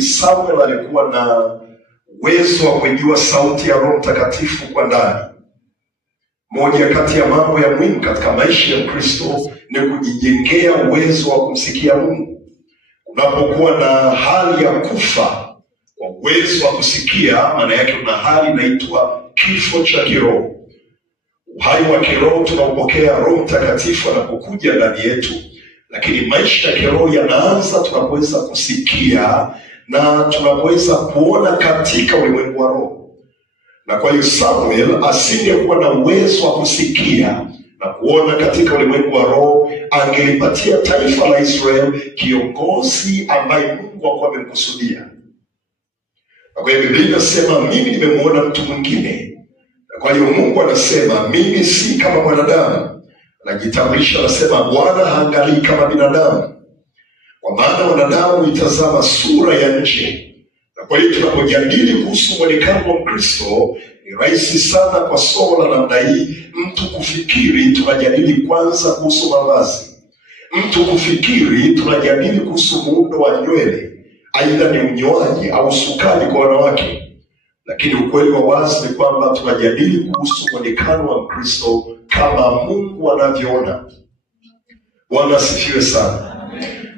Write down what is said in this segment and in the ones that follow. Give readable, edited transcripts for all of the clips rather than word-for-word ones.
Samuel alikuwa na uwezo wa kujua sauti ya Roho Mtakatifu kwa ndani. Moja kati ya mambo ya muhimu katika maisha ya Kristo ni kujijengea uwezo wa kumsikia Mungu. Unapokuwa na hali ya kufa kwa uwezo wa kusikia, maana yake una hali inaitwa kifo cha kiroho. Uhai wa kiroho tunaupokea Roho Mtakatifu anapokuja ndani yetu, lakini maisha ya kiroho yanaanza tunapoweza kusikia na tunapoweza kuona katika ulimwengu wa roho. Na kwa hiyo Samuel asingekuwa na uwezo wa kusikia na kuona katika ulimwengu wa roho, angelipatia taifa la Israeli kiongozi ambaye Mungu alikuwa amemkusudia. Na kwa hiyo Biblia inasema mimi nimemuona mtu mwingine. Na kwa hiyo Mungu anasema mimi si kama mwanadamu. Anajitambulisha anasema Bwana haangalii kama binadamu. Kwa maana wanadamu itazama sura ya nje. Na kwa hiyo tunapojadili kuhusu mwonekano wa Kristo, ni rahisi sana kwa somo la namna hii mtu kufikiri tunajadili kwanza kuhusu mavazi. Mtu kufikiri tunajadili kuhusu muundo wa nywele, aidha ni unyoaji au sukari kwa wanawake. Lakini ukweli wa wazi ni kwamba tunajadili kuhusu mwonekano wa Kristo kama Mungu anavyoona. Bwana asifiwe sana.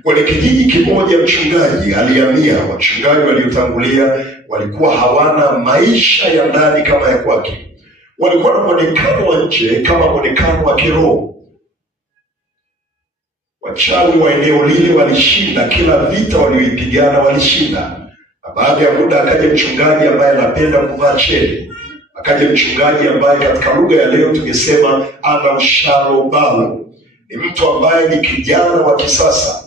Kwenye kijiji kimoja mchungaji alihamia. Wachungaji waliotangulia walikuwa hawana maisha ya ndani kama ya kwake. Walikuwa na mwonekano wa nje kama mwonekano wa kiroho. Wachawi wa eneo lile walishinda, kila vita walioipigana walishinda. Na baada ya muda akaja mchungaji ambaye anapenda kuvaa cheni. Akaja mchungaji ambaye katika lugha ya leo tungesema ana usharobalo. Ni mtu ambaye ni kijana wa kisasa.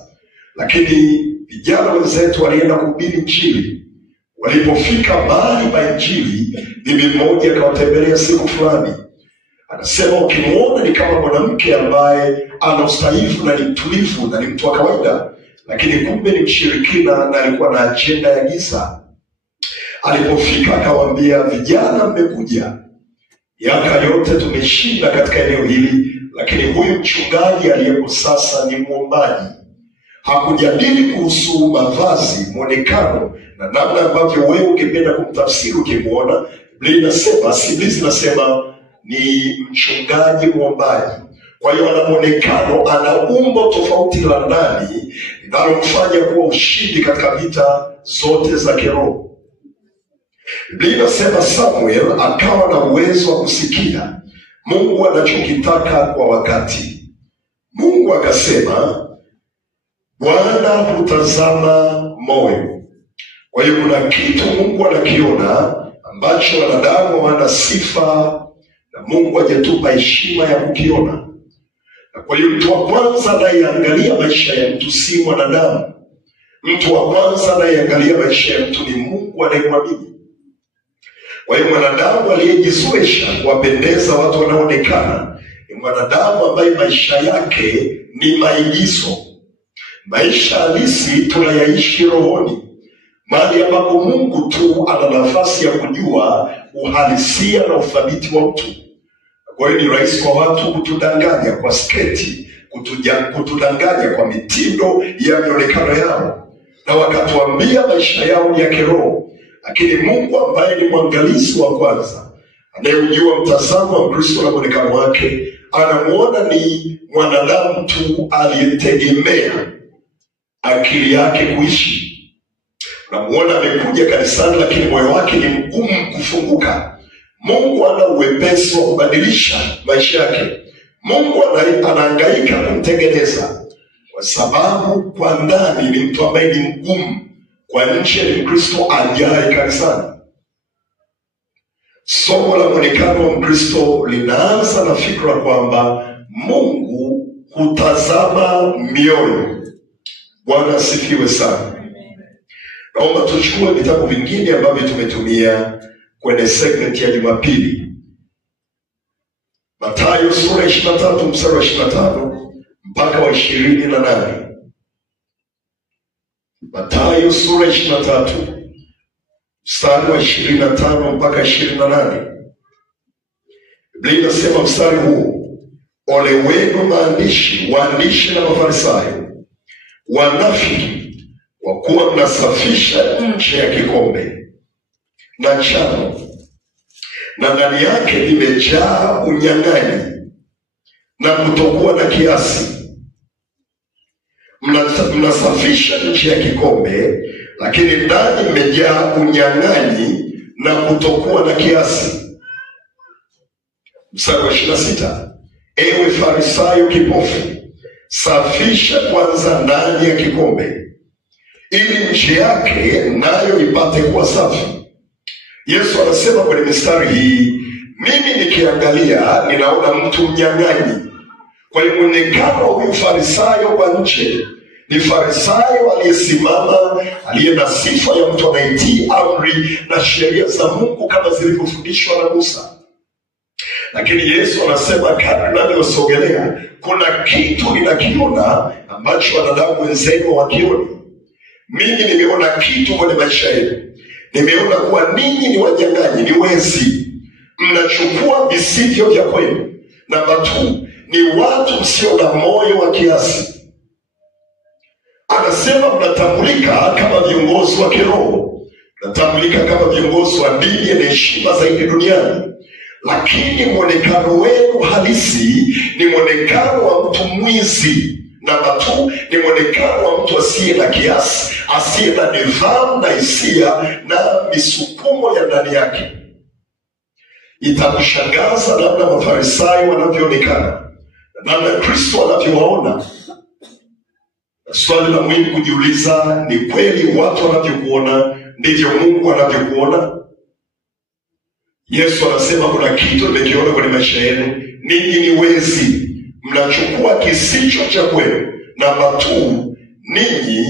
Lakini vijana wenzetu walienda kuhubiri Injili. Walipofika mahali pa Injili, bibi mmoja akawatembelea siku fulani. Anasema ukimuona ni kama mwanamke ambaye ana ustahivu na ni mtulivu na ni mtu wa kawaida, lakini kumbe ni mshirikina na alikuwa na ajenda ya giza. Alipofika akawaambia, vijana mmekuja, miaka yote tumeshinda katika eneo hili, lakini huyu mchungaji aliyepo sasa ni muombaji. Hakujadili kuhusu mavazi, mwonekano na namna ambavyo wewe ungependa kumtafsiri ukimuona. Biblia inasema, Biblia inasema ni mchungaji muombaji. Kwa hiyo ana mwonekano, ana umbo tofauti la ndani linalomfanya kuwa ushindi katika vita zote za kiroho. Biblia inasema Samuel akawa na uwezo wa kusikia Mungu anachokitaka kwa wakati. Mungu akasema Bwana hutazama moyo. Kwa hiyo kuna kitu Mungu anakiona ambacho wanadamu wana sifa na Mungu hajatupa heshima ya kukiona. Na kwa hiyo mtu wa kwanza anayeangalia maisha ya mtu si mwanadamu. Mtu wa kwanza anayeangalia maisha ya mtu ni Mungu anayemwamini. Kwa hiyo mwanadamu aliyejizoesha kuwapendeza watu wanaoonekana ni mwanadamu ambaye maisha yake ni maigizo. Maisha halisi tunayaishi rohoni, mahali ambapo Mungu tu ana nafasi ya kujua uhalisia na uthabiti wa mtu. Kwa hiyo ni rahisi kwa watu kutudanganya kwa sketi, kutudanganya kwa mitindo ya mionekano yao, na wakatuambia maisha yao ni ya kiroho. Lakini Mungu ambaye ni mwangalizi wa kwanza, anayejua mtazamo wa Kristo na mwonekano wake, anamuona ni mwanadamu tu aliyetegemea akili yake kuishi. Unamuona amekuja kanisani lakini moyo wake ni mgumu kufunguka. Mungu ana uwepesi wa kubadilisha maisha yake. Mungu anahangaika kumtengeneza, kwa sababu kwa ndani ni mtu ambaye ni mgumu, kwa nje ni Kristo ajaye kanisani. Somo la mwonekano wa Kristo linaanza na fikra kwamba Mungu hutazama mioyo. Bwana asifiwe sana. Naomba tuchukue vitabu vingine ambavyo tumetumia kwenye segment ya Jumapili. Mathayo sura 23 mstari wa 25 mpaka wa 28. Mathayo sura 23 mstari wa 25 mpaka 28. Biblia inasema mstari huu, ole wenu waandishi na Mafarisayo, wanafiki, kwa kuwa mnasafisha nje ya kikombe na chano, na ndani yake limejaa unyang'anyi na kutokuwa na kiasi. Mnasafisha nje ya kikombe, lakini ndani mmejaa unyang'anyi na kutokuwa na kiasi. Mstari wa 26, ewe Farisayo kipofu, safisha kwanza ndani ya kikombe, ili nje yake nayo ipate kuwa safi. Yesu anasema kwenye mistari hii, mimi nikiangalia ninaona mtu mnyang'anyi. Kwa hiyo muonekano wa huyu Farisayo kwa nje ni Farisayo aliyesimama, aliye na sifa ya mtu anayetii amri na sheria za Mungu kama zilivyofundishwa na Musa. Lakini Yesu anasema kadri ninavyosogelea, kuna kitu ninakiona ambacho wanadamu wenzenu wakioni. Mimi nimeona kitu kwenye maisha yenu. Nimeona kuwa ninyi ni wanyang'anyi, ni wezi. Mnachukua visivyo vya kwenu. Namba 2, ni watu msio na moyo wa kiasi. Anasema mnatambulika kama viongozi wa kiroho, mnatambulika kama viongozi wa dini yenye heshima zaidi duniani, lakini mwonekano wenu halisi ni mwonekano wa mtu mwizi. Namba 2, ni mwonekano wa mtu asiye na kiasi, asiye na nidhamu na hisia na misukumo ya ndani yake. Itakushangaza namna Mafarisayo wanavyoonekana, namna Kristo anavyowaona. Swali la muhimu kujiuliza, ni kweli watu wanavyokuona ndivyo Mungu anavyokuona? Yesu anasema kuna kitu nimekiona kwenye maisha yenu, ninyi ni wezi, mnachukua kisicho cha kwenu. Namba 2, ninyi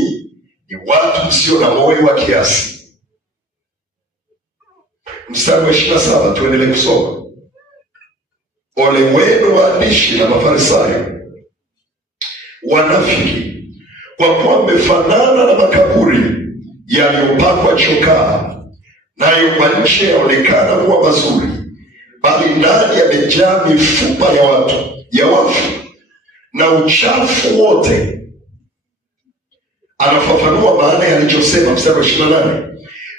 ni watu msio na moyo wa kiasi. Mstari wa 27, tuendelee kusoma. Ole wenu waandishi na Mafarisayo, wanafiki, kwa kuwa mmefanana na makaburi yaliyopakwa chokaa, nayo kwa nje yaonekana kuwa mazuri, bali ndani yamejaa mifupa ya wafu na uchafu wote. Anafafanua maana ya alichosema mstari wa 28.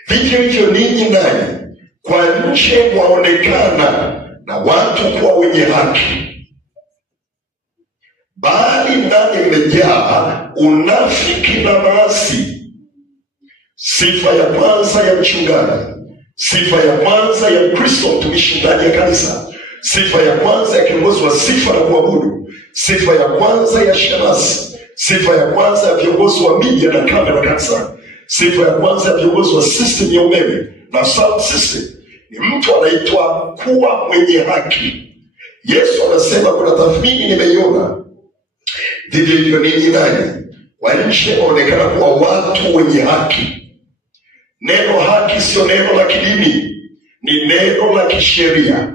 Vivyo hivyo ninyi nanyi kwa nje mwaonekana na watu kuwa wenye haki, bali ndani mmejaa unafiki na maasi. Sifa ya kwanza ya mchungaji, sifa ya kwanza ya Kristo mtumishi ndani ya kanisa, sifa ya kwanza ya kiongozi wa sifa na kuabudu, sifa ya kwanza ya shemasi, sifa ya kwanza ya viongozi wa media na kamera kanisa, sifa ya kwanza ya viongozi wa system ya umeme na sound system, ni mtu anaitwa kuwa mwenye haki. Yesu anasema kuna tathmini nimeiona, vivyo hivyo ninyi nanyi kwa nje waonekana kuwa watu wenye haki. Neno haki sio neno la kidini, ni neno la kisheria.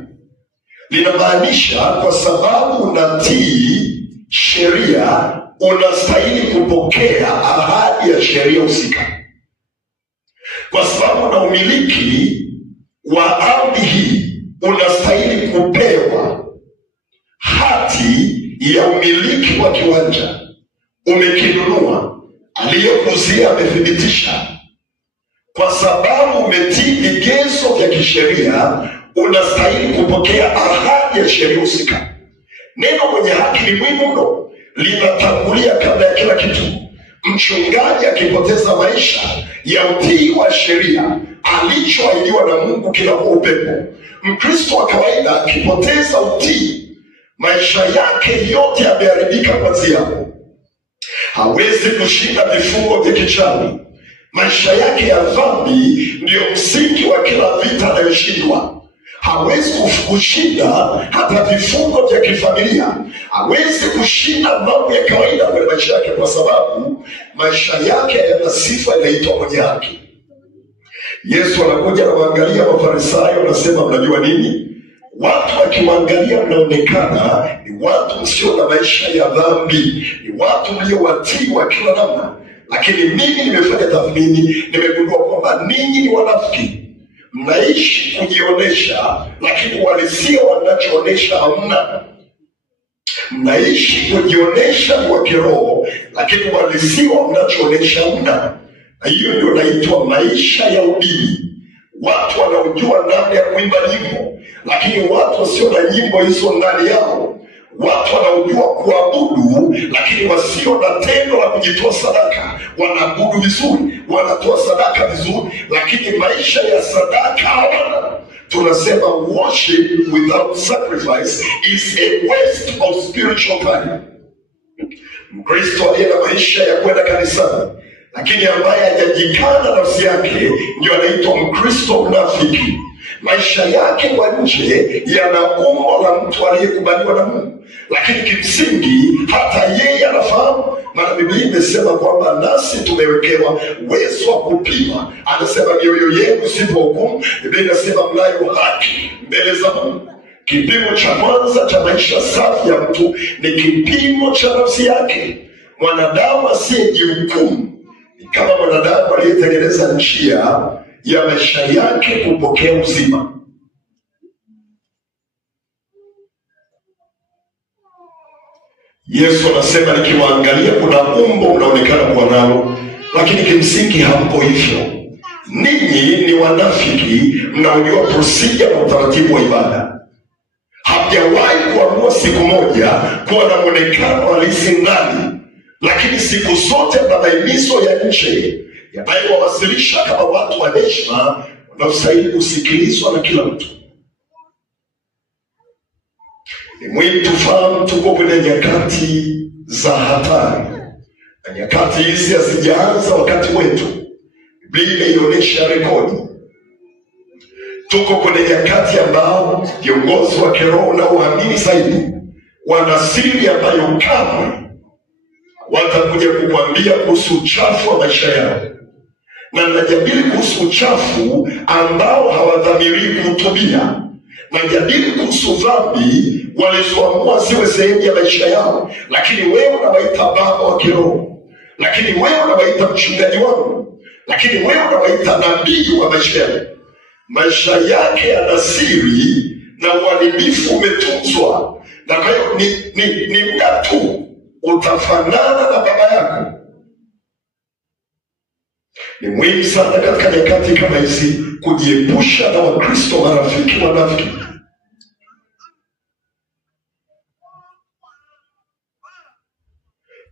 Linamaanisha kwa sababu unatii sheria, unastahili kupokea ahadi ya sheria husika. Kwa sababu una umiliki wa ardhi hii, unastahili kupewa hati ya umiliki wa kiwanja. Umekinunua, aliyekuzia amethibitisha. Kwa sababu umetii vigezo vya kisheria, unastahili kupokea ahadi ya sheria husika. Neno mwenye haki ni muhimu mno, linatangulia kabla ya kila kitu. Mchungaji akipoteza maisha ya utii wa sheria alichoahidiwa na Mungu kinakuwa upepo. Mkristo wa kawaida akipoteza utii, maisha yake yote yameharibika kwanzia hapo. Hawezi kushinda vifungo vya kichawi. Maisha yake ya dhambi ndiyo msingi wa kila vita anayoshindwa. Hawezi kushinda hata vifungo vya kifamilia. Hawezi kushinda mambo ya kawaida kwenye maisha yake, kwa sababu maisha yake yana sifa inaitwa mwenye haki. Yesu anakuja na kuangalia Mafarisayo, anasema mnajua nini? Watu wakiwaangalia mnaonekana ni watu msio na maisha ya dhambi, ni watu mliowatii wa kila namna. Lakini mimi nimefanya tathmini, nimegundua kwamba ninyi ni wanafiki. Mnaishi kujionesha, lakini uhalisia wanachoonesha hamna. Mnaishi kujionesha kwa kiroho, lakini uhalisia wanachoonesha hamna. Na hiyo ndio inaitwa maisha ya udini. Watu wanaojua namna ya kuimba nyimbo, lakini watu wasio na nyimbo hizo ndani yao. Watu wanaojua kuabudu, lakini wasio na tendo la kujitoa sadaka. Wanaabudu vizuri, wanatoa sadaka vizuri, lakini maisha ya sadaka hawana. Tunasema worship without sacrifice is a waste of spiritual time. Mkristo aliye na maisha ya kwenda kanisani, lakini ambaye hajajikana nafsi yake, ndio anaitwa Mkristo mnafiki. Maisha yake kwa nje yana umbo la mtu aliyekubaliwa na Mungu, lakini kimsingi hata yeye anafahamu. Maana Biblia imesema kwamba nasi tumewekewa uwezo wa kupima. Anasema mioyo yenu isipohukumu, Biblia inasema mnayo haki mbele za Mungu. Kipimo cha kwanza cha maisha safi ya mtu ni kipimo cha nafsi yake. Mwanadamu asiyejihukumu ni kama mwanadamu aliyetengeneza njia ya maisha yake kupokea uzima. Yesu anasema, nikiwaangalia kuna umbo unaonekana kuwa nalo, lakini kimsingi hampo hivyo. Ninyi ni wanafiki mnaojua procedure na utaratibu wa ibada. Hamjawahi kuamua siku moja kuwa na mwonekano halisi ndani, lakini siku zote mna maimizo ya nje yanayowawasilisha kama watu wa heshima wanaostahili kusikilizwa na kila mtu. Ni muhimu tufahamu tuko kwenye nyakati za hatari, na nyakati hizi hazijaanza wakati wetu. Biblia inaonyesha rekodi. Tuko kwenye nyakati ambao viongozi wa kiroho na uamini zaidi wana siri ambayo kamwe watakuja kukwambia kuhusu uchafu wa maisha yao. Na najadili kuhusu uchafu ambao hawadhamiri kutubia. Najadili kuhusu dhambi walizoamua ziwe sehemu ya maisha yao, lakini wewe unawaita baba wa kiroho, lakini wewe unawaita mchungaji wangu, lakini wewe unawaita nabii wa maisha yako. Maisha yake yana siri na uharibifu umetunzwa. Na kwa hiyo ni muda tu utafanana na baba yako. Ni muhimu sana katika nyakati kama hizi kujiepusha na Wakristo marafiki wanafiki.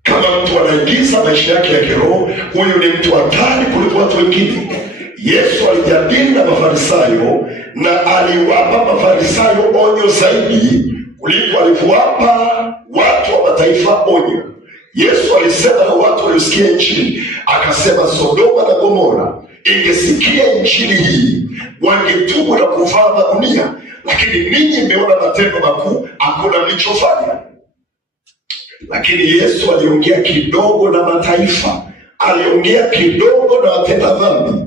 Kama mtu anaigiza maisha yake ya kiroho, huyu ni mtu hatari kuliko watu wengine. Yesu alijadili na Mafarisayo na aliwapa Mafarisayo onyo zaidi kuliko alivyowapa watu wa mataifa onyo. Yesu alisema na watu waliosikia injili, akasema Sodoma na Gomora ingesikia injili hii wangetubu na kuvaa magunia, lakini ninyi mmeona matendo makuu, hakuna mlichofanya. Lakini Yesu aliongea kidogo na mataifa, aliongea kidogo na watenda dhambi,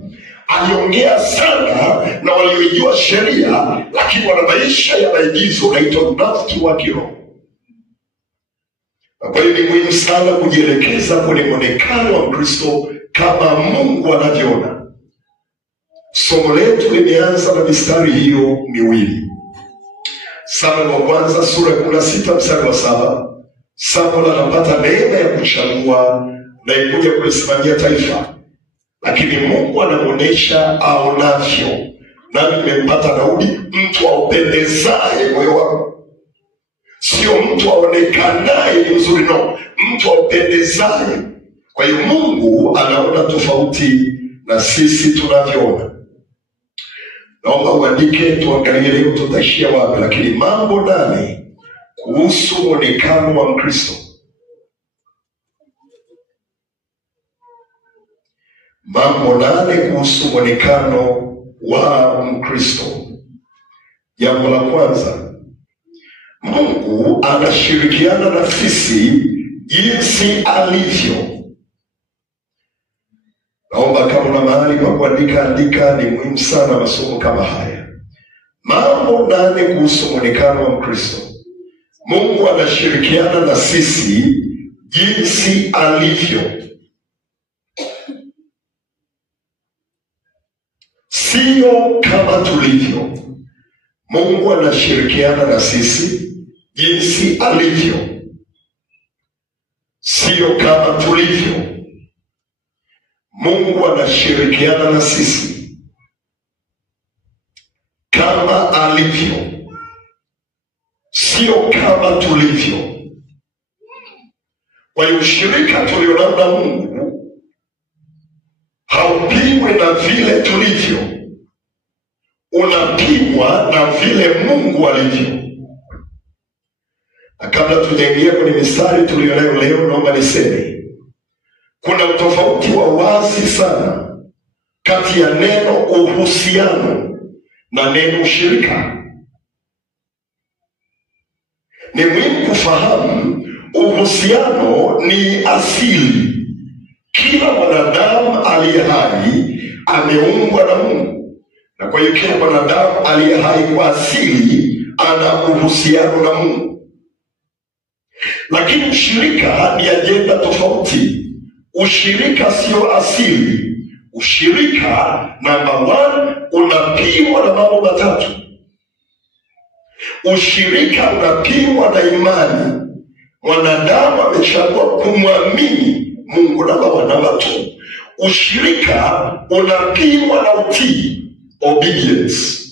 aliongea sana na waliojua sheria, lakini wana maisha ya maigizo, unaitwa unafiki wa kiroho. Kwa hiyo ni muhimu sana kujielekeza kwenye mwonekano wa Kristo kama Mungu anavyoona. Somo letu limeanza na mistari hiyo miwili. Samueli wa kwanza sura ya 16 mstari wa 7. Samueli anapata neema ya kuchagua na ikuja kulisimamia taifa, lakini Mungu anamuonesha aonavyo. Nami nimempata Daudi, mtu aupendezaye moyo wangu. Sio mtu aonekanaye ni mzuri, no, mtu aupendezaye. Kwa hiyo Mungu anaona tofauti na sisi tunavyoona. Naomba uandike, tuangalie leo tutaishia wapi, lakini mambo 8 kuhusu mwonekano wa Mkristo. Mambo 8 kuhusu mwonekano wa Mkristo. Jambo la kwanza, Mungu anashirikiana na sisi jinsi alivyo. Naomba kama una mahali pa kuandika, andika. Ni muhimu sana masomo kama haya. Mambo 8 kuhusu mwonekano wa Mkristo. Mungu anashirikiana na sisi jinsi alivyo. Sio kama tulivyo. Mungu anashirikiana na sisi jinsi alivyo, sio kama tulivyo. Mungu anashirikiana na sisi kama alivyo, sio kama tulivyo. Kwa hiyo ushirika tulionao na Mungu haupimwi na vile tulivyo, unapimwa na vile Mungu alivyo. Na kabla tujaingia kwenye mistari tulionayo leo, naomba niseme kuna utofauti wa wazi sana kati ya neno uhusiano na neno ushirika. Ni muhimu kufahamu uhusiano ni asili. Kila mwanadamu aliye hai ameumbwa na Mungu, na kwa hiyo kila mwanadamu aliye hai kwa asili ana uhusiano na Mungu. Lakini ushirika ni ajenda tofauti. Ushirika sio asili. Ushirika namba 1 unapimwa na mambo matatu. Ushirika unapimwa na imani. Mwanadamu amechagua kumwamini Mungu. Namba 2, ushirika unapimwa na utii, obedience.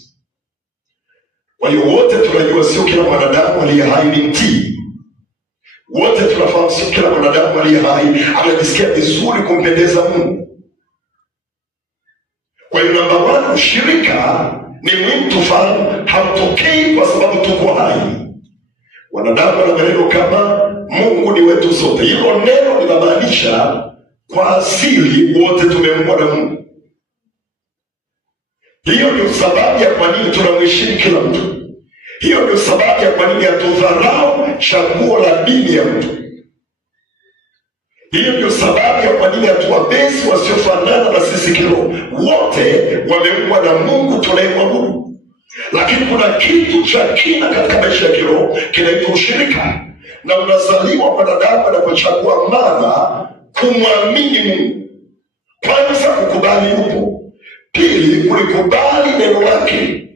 Kwa hiyo wote tunajua sio kila mwanadamu aliye hai ni mtii. Wote tunafahamu sio kila mwanadamu aliye hai anajisikia vizuri kumpendeza Mungu. Kwa hiyo namba 1, ushirika ni muhimu tufahamu hautokei kwa sababu tuko hai. Wanadamu wana maneno kama Mungu ni wetu sote. Hilo neno linamaanisha kwa asili wote tumeumbwa na Mungu. Hiyo ndio sababu ya kwa nini tunamheshimu kila mtu. Hiyo ndio sababu ya kwa nini hatudharau chaguo la dini ya mtu. Hiyo ndio sababu ya kwa nini hatuwabezi wasiofanana na sisi kiroho. Wote wameumbwa na Mungu tunayemwabudu. Lakini kuna kitu cha kina katika maisha ya kiroho kinaitwa ushirika. Na unazaliwa mwanadamu anapochagua mara kumwamini Mungu. Kwanza kukubali yupo. Pili, kulikubali neno lake.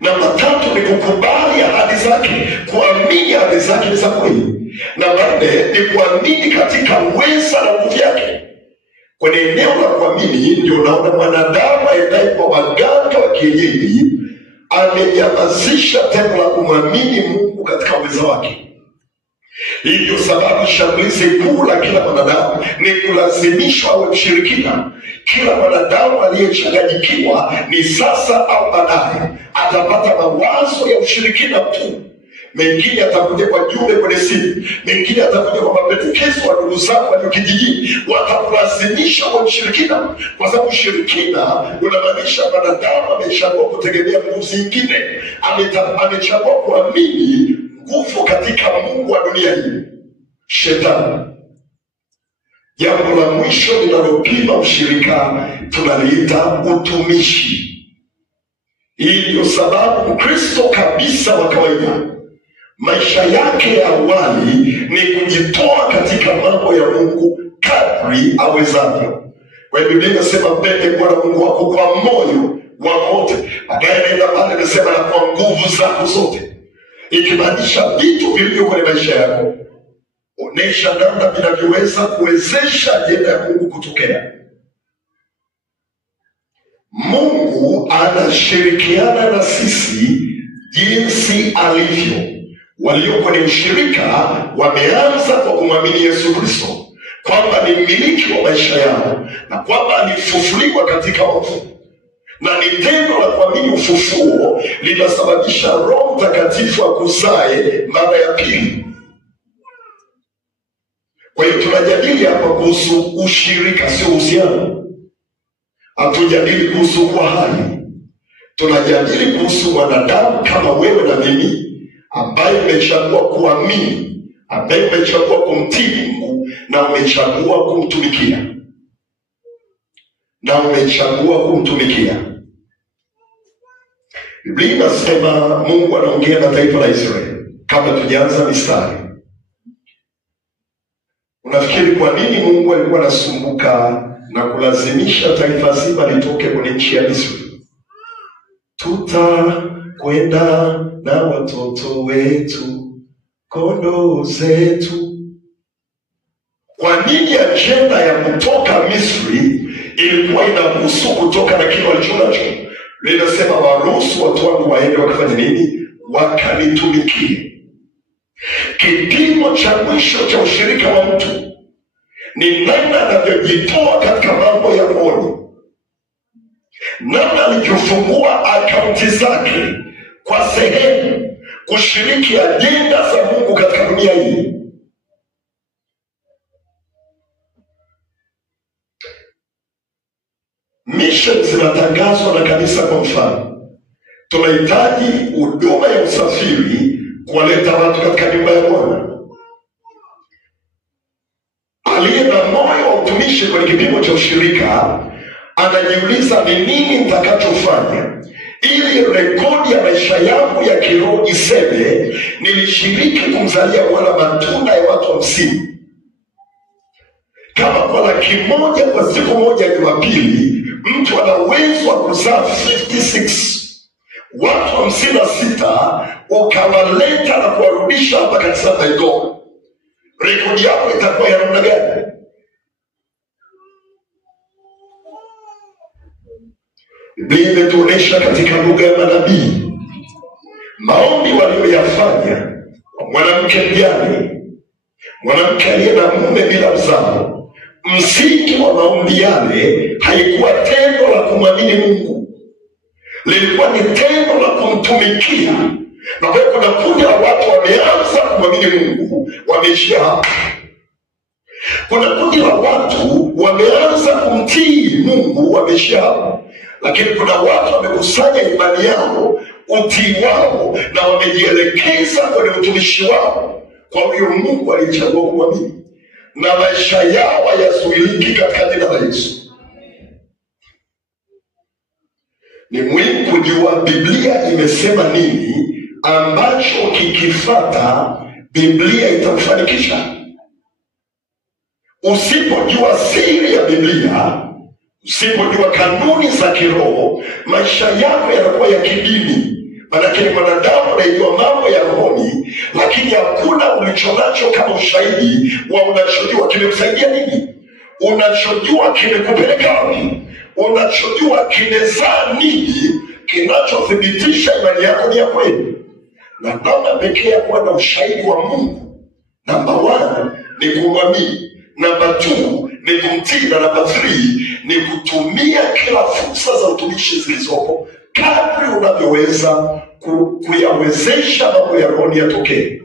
Namba 3 ni kukubali ahadi zake, kuamini ahadi zake za kweli. Namba 4 ni kuamini katika uweza na nguvu yake. Kwenye eneo la kuamini ndio unaona mwanadamu aendaye kwa waganga wa kienyeji amenyamazisha tendo la kumwamini Mungu katika uweza wake. Hii ndio sababu shambulizi kuu la kila mwanadamu ni kulazimishwa awe mshirikina. Kila mwanadamu aliyechanganyikiwa ni sasa au baadaye atapata mawazo ya ushirikina tu. Mengine atakuja kwa jumbe kwenye simu, mengine atakuja kwa mapendekezo wa ndugu zako walio kijijini. Watakulazimisha kwa ushirikina, kwa sababu ushirikina unamaanisha mwanadamu amechagua kutegemea nguvu zingine. Amechagua kuamini nguvu katika Mungu wa dunia hii, Shetani. Jambo la mwisho linalopima ushirika tunaliita utumishi. Hii ndio sababu Kristo kabisa wa kawaida maisha yake ya awali ni kujitoa katika mambo ya Mungu kadri awezavyo. Kwa hiyo Biblia inasema mpende Bwana Mungu wako kwa moyo wako wote. Baadaye inaenda pale inasema na kwa nguvu zako zote. Ikimaanisha vitu vilivyo kwenye maisha yako onesha namna vinavyoweza kuwezesha ajenda ya Mungu kutokea. Mungu anashirikiana na sisi jinsi alivyo. Walio kwenye ushirika wameanza kwa kumwamini Yesu Kristo kwamba ni mmiliki wa maisha yao na kwamba alifufuliwa katika wafu. Na ni tendo la kuamini ufufuo linasababisha Roho Mtakatifu akuzae mara ya pili. Kwa hiyo tunajadili hapa kuhusu ushirika, sio uhusiano. Hatujadili kuhusu kuwa hai. Tunajadili kuhusu mwanadamu kama wewe na mimi ambaye umechagua kuamini, ambaye umechagua kumtii Mungu na umechagua kumtumikia. Biblia inasema Mungu anaongea na taifa la Israeli. Kabla tujaanza mistari, unafikiri kwa nini Mungu alikuwa anasumbuka na kulazimisha taifa zima litoke kwenye nchi ya Misri? Tutakwenda na watoto wetu, kondoo zetu. Kwa nini ajenda ya kutoka Misri ilikuwa inahusu kutoka na kile walichonacho? Linasema waruhusu watu wangu waende wakafanya nini? Wakanitumikie. Kipimo cha mwisho cha ushirika wa mtu ni namna anavyojitoa katika mambo ya roho, namna alivyofungua akaunti zake kwa sehemu kushiriki ajenda za Mungu katika dunia hii. Mission zinatangazwa na kanisa. Kwa mfano, tunahitaji huduma ya usafiri kuwaleta watu katika nyumba ya Bwana. Aliye na moyo wa utumishi kwenye kipimo cha ushirika anajiuliza, ni nini nitakachofanya ili rekodi ya maisha yangu ya kiroho iseme nilishiriki kumzalia Bwana matunda ya watu 50. Kama kwa $100,000 kwa siku moja Jumapili, mtu ana uwezo wa kuzaa 56 watu 56, ukawaleta na kuwarudisha hapa katika Nairobi, rekodi yako itakuwa ya namna gani? Biblia imetuonesha katika lugha ya manabii maombi walioyafanya mwanamke mjane, mwanamke aliye na mume bila uzao. Msingi wa maombi yale haikuwa tendo la kumwamini Mungu, lilikuwa ni tendo la kumtumikia. Na kwa hiyo kuna kundi la watu wameanza kumwamini Mungu, wameishia hapa. Kuna kundi la watu wameanza kumtii Mungu, wameishia hapa. Lakini kuna watu wamekusanya imani yao, utii wao, na wamejielekeza kwenye utumishi wao kwa huyo Mungu alichagua kumwamini, na maisha yao hayazuiliki katika jina la Yesu. Ni muhimu kujua Biblia imesema nini ambacho kikifuata Biblia itakufanikisha. Usipojua siri ya Biblia, usipojua kanuni za kiroho, maisha yako yanakuwa ya kidini. Manake ni mwanadamu anayejua mambo ya rohoni, lakini hakuna ulichonacho kama ushahidi wa unachojua. Kimekusaidia nini? Unachojua kimekupeleka wapi? Unachojua kimezaa nini kinachothibitisha imani yako ni ya kweli? Na namna pekee ya kuwa na ushahidi wa Mungu, namba 1 ni kumwamini, namba 2 ni kumtii, na namba 3 ni kutumia kila fursa za utumishi zilizopo kadri unavyoweza kuyawezesha mambo ya roho yatokee.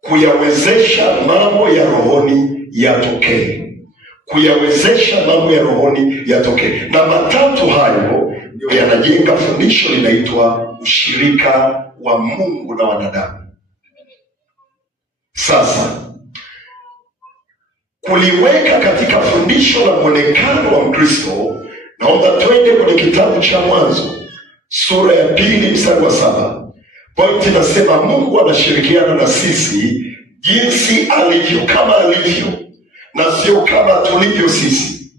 Kuyawezesha mambo ya rohoni yatokee. Kuyawezesha mambo ya rohoni yatokee. Na matatu hayo ndio yanajenga fundisho linaitwa ushirika wa Mungu na wanadamu. Sasa kuliweka katika fundisho la mwonekano wa Mkristo, naomba twende kwenye kitabu cha Mwanzo sura ya 2 mstari wa 7. Pointi nasema Mungu anashirikiana na sisi jinsi alivyo, kama alivyo, na sio kama tulivyo sisi.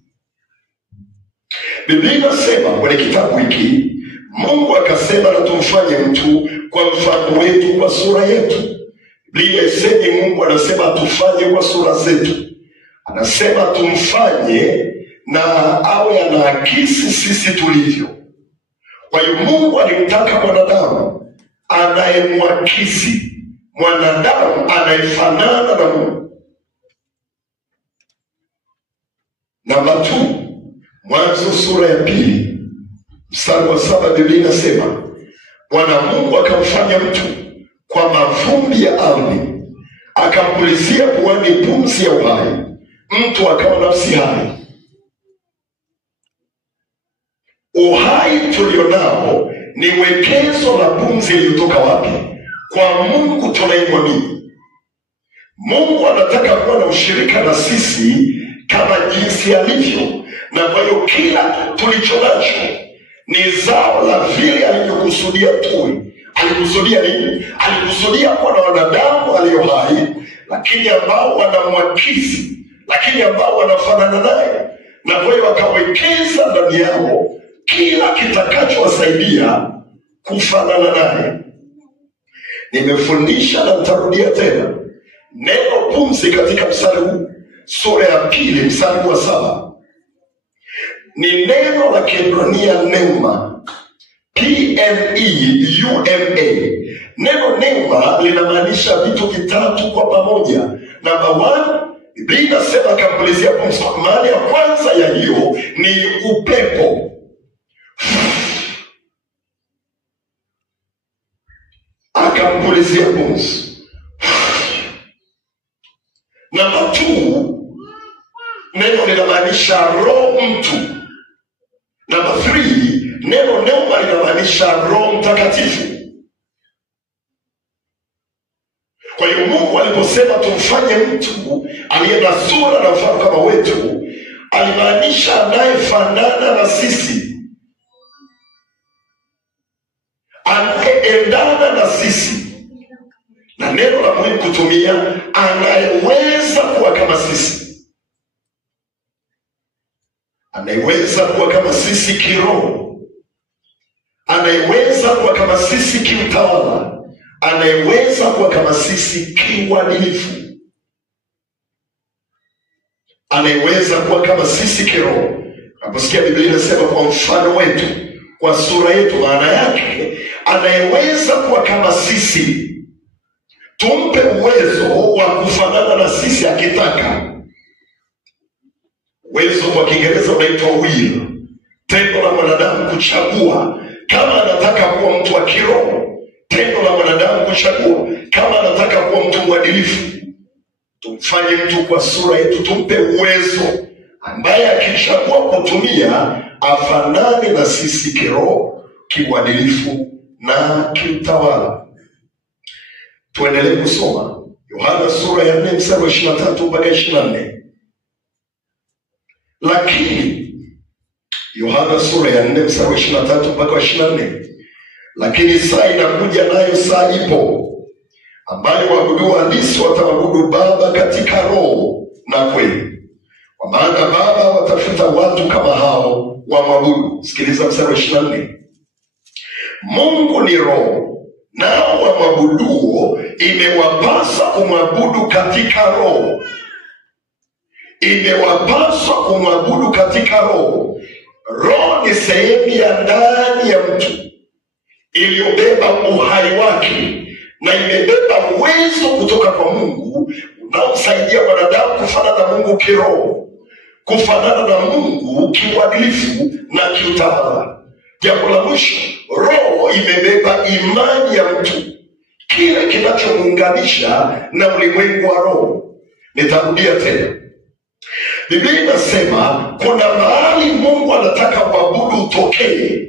Biblia inasema kwenye kitabu hiki, Mungu akasema na tumfanye mtu kwa mfano wetu, kwa sura yetu. Biblia isemi Mungu anasema tufanye kwa sura zetu, anasema tumfanye na awe anaakisi sisi tulivyo. Kwa hiyo Mungu alimtaka mwanadamu anayemwakisi, mwanadamu anayefanana na Mungu. Namba 2, Mwanzo sura ya 2 mstari wa 7, Biblia inasema Bwana Mungu akamfanya mtu kwa mavumbi ya ardhi, akampulizia puani pumzi ya uhai, mtu akawa nafsi hai. Uhai tulionao ni wekezo la pumzi iliyotoka wapi? Kwa Mungu tunayemwamini. Mungu anataka kuwa na ushirika na sisi kama jinsi alivyo, na kwa hiyo kila tulicho nacho ni zao la vile alivyokusudia tuwe. Alikusudia nini? Alikusudia kuwa na wanadamu walio hai, lakini ambao wanamwakisi, lakini ambao wanafanana naye, na kwa hiyo akawekeza ndani yao kila kitakachowasaidia kufanana naye. Nimefundisha na nitarudia tena, Neno pumzi katika mstari huu, sura ya 2 mstari wa 7, ni neno la Kiebrania neuma, P-N-E-U-M-A. Neno neuma linamaanisha vitu vitatu kwa pamoja. Number 1, Biblia inasema akampulizia pumzi. Maana ya kwanza ya hiyo ni upepo. Akampulizia pumzi. Number 2, neno linamaanisha roho mtu. Number 3, neno neuma linamaanisha Roho Mtakatifu. Kwa hiyo Mungu aliposema tumfanye mtu aliye na sura na mfano kama wetu, alimaanisha anayefanana na sisi, anayeendana na sisi, na neno la muhimu kutumia, anayeweza kuwa kama sisi, anayeweza kuwa kama sisi kiroho, anayeweza kuwa kama sisi kiutawala, anayeweza kuwa kama sisi kiuadilifu, anayeweza kuwa kama sisi kiroho. Unaposikia Biblia inasema kwa mfano wetu, kwa sura yetu, maana yake anayeweza kuwa kama sisi, tumpe uwezo wa kufanana na sisi akitaka. Uwezo kwa Kiingereza unaitwa will, tendo la mwanadamu kuchagua kama anataka kuwa mtu wa kiroho, tendo la mwanadamu kuchagua kama anataka kuwa mtu mwadilifu. Tumfanye mtu kwa sura yetu, tumpe uwezo ambaye akichagua kutumia afanane na sisi kiroho, kiuadilifu na kiutawala. Tuendelee kusoma Yohana sura ya 4 mstari wa 23 mpaka 24. Lakini Yohana sura ya 4 mstari wa 23 mpaka 24. Lakini saa inakuja, nayo saa ipo, ambayo waabudu halisi watamwabudu Baba katika roho na kweli, kwa maana Baba watafuta watu kama hao wamwabudu. Sikiliza mstari wa 24. Mungu ni roho, nao wamwabuduo imewapasa kumwabudu katika roho. Imewapaswa kumwabudu katika roho. Roho ni sehemu ya ndani ya mtu iliyobeba uhai wake na imebeba uwezo kutoka kwa Mungu unaomsaidia mwanadamu kufanana na Mungu kiroho, kufanana na Mungu kiuadilifu na kiutawala. Jambo la mwisho, roho imebeba imani ya mtu, kile kinachomuunganisha na ulimwengu wa roho. Nitarudia tena. Biblia inasema kuna mahali Mungu anataka uabudu utokee.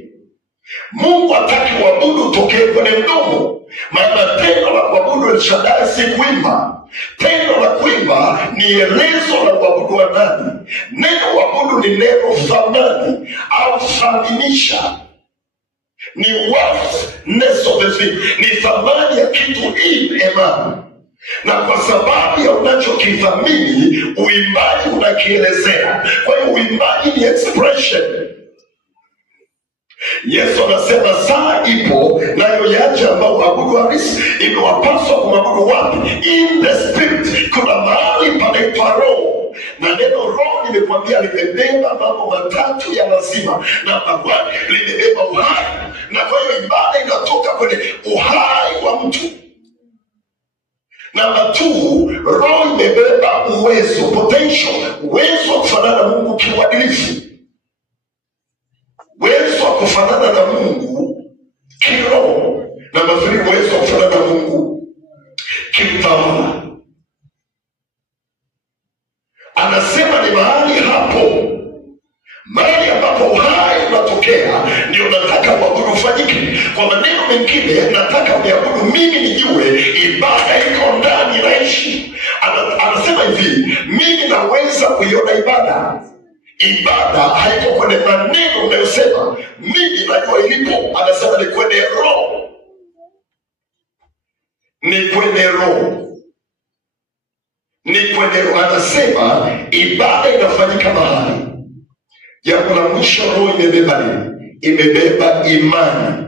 Mungu hataki uabudu utokee kwenye mdomo. Maana tendo la kuabudu El Shaddai si kuimba. Tendo la kuimba ni elezo la uabudu wa ndani. Neno uabudu ni neno thamani au thaminisha. Ni worthness of the thing. Ni thamani ya kitu in imani. Na kwa sababu ya unachokithamini, uimbaji unakielezea. Kwa hiyo uimbaji ni expression. Yesu anasema saa ipo, nayo yaja ambao waabudu halisi imewapaswa kumwabudu wapi? In the spirit. Kuna mahali panaitwa roho, na neno roho nimekwambia limebeba mambo matatu ya lazima. Namba 1, limebeba uhai, na kwa hiyo ibada inatoka kwenye uhai wa mtu. Namba 2, roho imebeba uwezo, potential, uwezo wa kufanana na Mungu kiuadilifu, uwezo wa kufanana na Mungu kiroho. Namba 3, uwezo wa kufanana na Mungu kiutawala. Anasema ni mahali hapo, mahali ambapo uhai unatokea, ndio nataka uabudu ufanyike. Kwa maneno mengine, nataka uniabudu mimi, nijue ibada iko ndani naishi. Anasema hivi, mimi naweza kuiona ibada. Ibada haiko kwenye maneno unayosema, mimi najua ilipo. Anasema ni kwenye roho. Ni kwenye roho. Ni kwenye roho. Anasema ibada inafanyika mahali. Jambo la mwisho, roho imebeba nini? Imebeba imani.